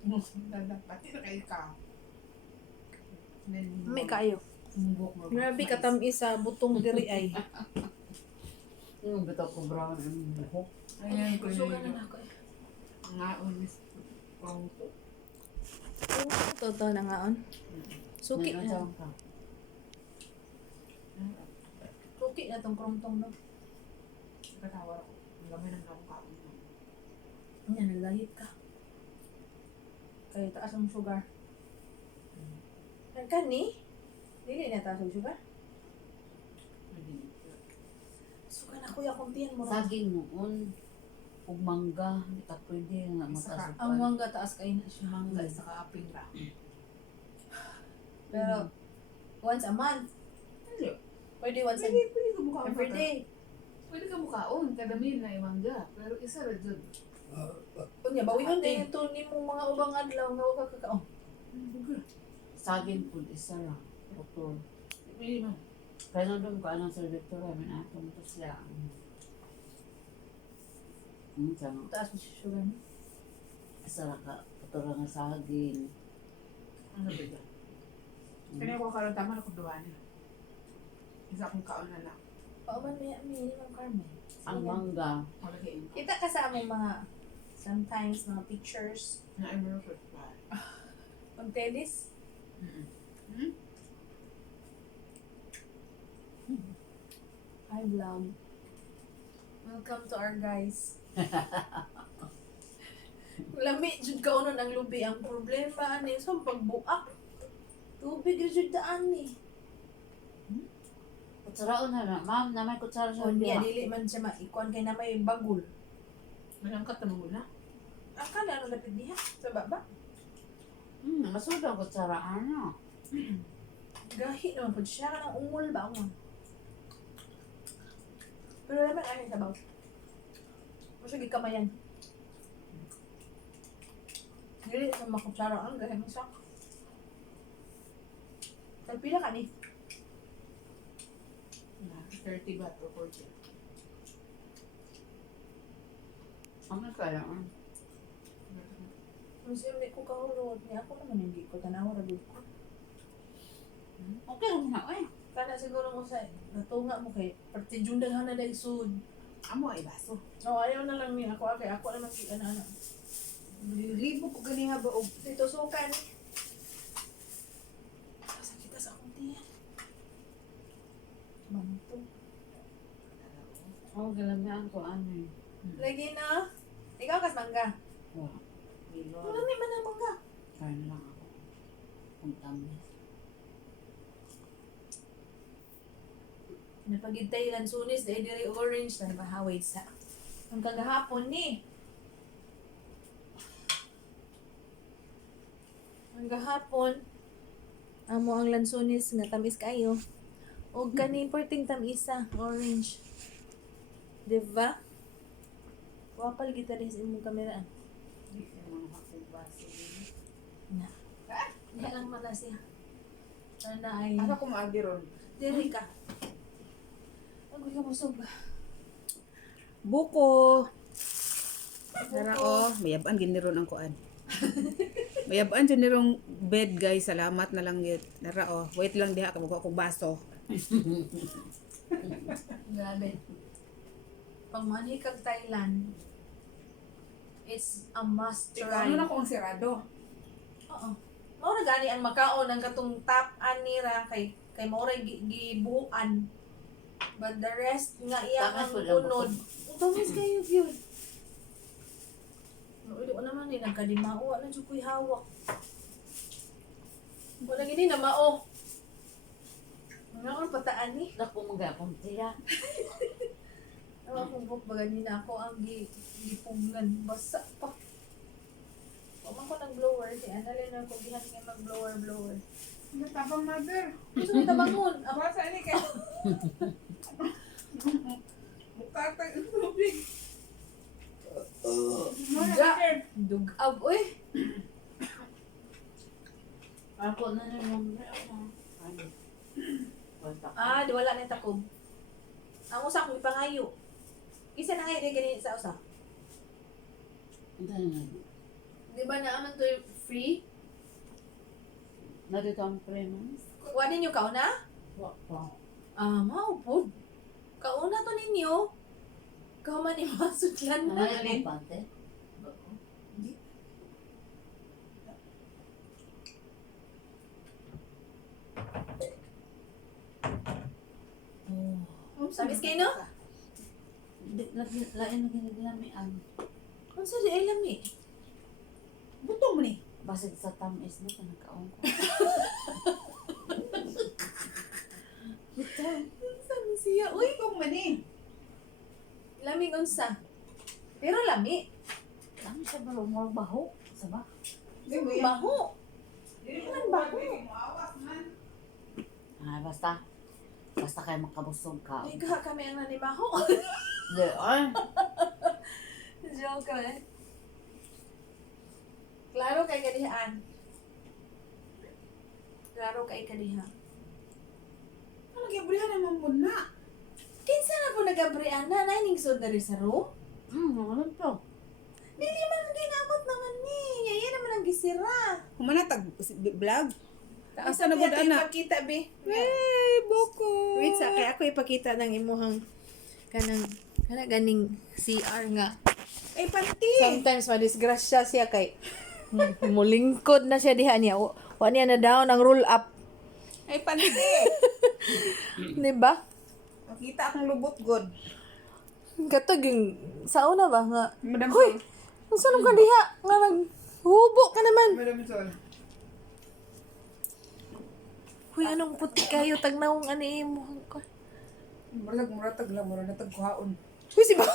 Pati na kayo ka. May kayo. Sumbok mo. Grabe katamis sa butong diri ay. Yung bitaw ko brown ang buhok. Ayan ko Suga yun. na ako eh. Nga unis. Pangko. Totoo na ngaon. Suki May na. asawang ka. Suki na tong krumtong no. Katawar ko. Ang gamay ng akong kaon. Yan, nalahit ka. Kaya taas ang sugar. Nagkani? Dili na taas ang sugar? Sugar na kuya, kumpiyan mo. Saging noon. Ug mangga. Hindi ka pwede nga Saka, Ang makasupan. mangga taas kayo na siya. Mangga sa kaaping ra. Pero, once a month. Hindi. Pwede once a Pwede ka mukhaon. every day. Pwede ka mukhaon. Kada min na imangga. Pero isa ra dyan. Kunya, bawion din ito ni mong mga ubang adlaw nga wag ka kakaon. Saging food isa lang. Putol. Pwede man. Kaya doon ko anong Sir Victoria. Minatong to siya. Sama. Taas mo si sugar niya. Isa lang ka. Putol nga saging. Ano ba dyan? Kaya ko karoon tama na kuduwa niya. Isa akong kaon na lang. Oo man, may Ma'am Carmen. Ang mangga. Malagayin ko. Kita ka sa among mga, sometimes, mga pictures. Na I'm real first pa. Pag tennis, hi vlog. Welcome to our guys. Lami, jud kaunon ang lubi. Ang problema, ani, so pagbuak. Tubig, jud daan ni. Kutsaraon na na. Ma'am, na may kutsara sa O niya, diha. dili man siya maikuan kay na may bagul. Manangkat na muna. Akala ano lapit niya? Sa baba? Masud ang kutsaraan na. Gahi naman po siya ka ng ungol ba mo? Pero naman ano yung sabaw? Masagi kamayan. Dili sa makutsara ang gahi mo sa. Pila ka ni? 30 baht o 40. Ano kaya? Kasi hindi ko kahulog. Ni ako naman hindi ko tanaw ra gud ko. Okay lang na eh. Kana siguro mo sa natunga mo kay partidyon daghan na dai sud. Amo ay baso. No, ayaw na lang ni ako kay ako naman si ana. Libo ko ganiha ba og Dito sukan. Sakit sa akong tiyan. Manto. Oh, galamihan ko ano eh. Lagi na. Ikaw kas mangga. Wala. Wala may man ang mangga. Kain lang ako. Ang tamis. Napagintay lang sunis dahil diri orange na nabahaway sa. Ang kagahapon ni. Ang gahapon. Amo ang lansunis nga tamis kayo. O kanin porting tamisa, orange. Diba? Wapal kita rin sa imong kamera. Hindi naman akong baso. Na. Diya lang mala siya. Sana ay... Asa ko maagi ron? Diri ka. Ang ka busog. Buko. Tara mayabaan gini ron ang kuan. Mayabaan dyan nirong bed guys. Salamat na lang yun. Tara wait lang diha ka akong baso. Grabe. Pag mani kag Thailand, it's a must try. Ano na ko ang sirado? Oo. Mao na gani ang makaon ang katong top anira kay mao ra gibuuan. But the rest nga iya Takas ang po lang unod. Tamis kayo yun. Ulo ko naman eh, nagkadimao. Ano dyan ko'y hawak? Wala gini na mao. Ano ko pataan ni? Naku, magapang siya. Ano akong book ba ganina ako ang gipuglan. Basa pa. Kuman ko ng blower. Si Annalyn na kung gihan nga mag-blower. Natabang mother. Gusto mo tabangon. Ako Aba sa ini kayo. Bukatay ang tubig. dugab. Uy! Ako na naman. Ano? Ah, di wala na yung takob. Ang usa kong ipangayo. Isa na ngayon ganyan sa usa. Ito na. Di ba naaman to yung free? Narito ang premise. Kuha ninyo kauna? Wow. Maupod. Kauna to ninyo. Kauman ni masudlan na Namaya alin. ang pante. Oh. Sabis kayo no? Lain na ginagilamian. Ano sa di ay lami? Butong mo ni. Basig sa tamis na kanakaon ko. Sabi siya, uy, Butong mo ni. lami unsa. Pero lami. Lang siya ba more baho? Saba? Di mo yan. Baho. Dili Ilan mo bago? dili mo awas man. Ay, basta. Basta kayo makabusog ka. Ay, kaha kami ang nanimaho. Di, ay. Joke eh. Klaro kay kadihaan. Klaro kay kadiha. Ano gibrihan naman mo na? Kinsa na po nagabrian na ning sud na rin sa room? Ano to? Dili man ginabot naman ni. Yaya naman ang gisira. Humana tag vlog. Asa na na gud, ana? ipakita be. Eh, boko. Wait sa kaya ako ipakita ng imuhang kanang ganing CR nga. Ay, panty. Sometimes madisgrasya siya kay mulingkod na siya diha niya. Wa niya na down ang roll up. Ay, panty. Di ba? Makita akong lubot god. Katog yung sauna ba nga. Madam Hoy, unsa nang ka diha nga naghubo ka naman. Madam Sol. Hoy, anong puti kayo tagnawong ani mo. Muratag lang, muratag kuhaon. Hoy, si ba?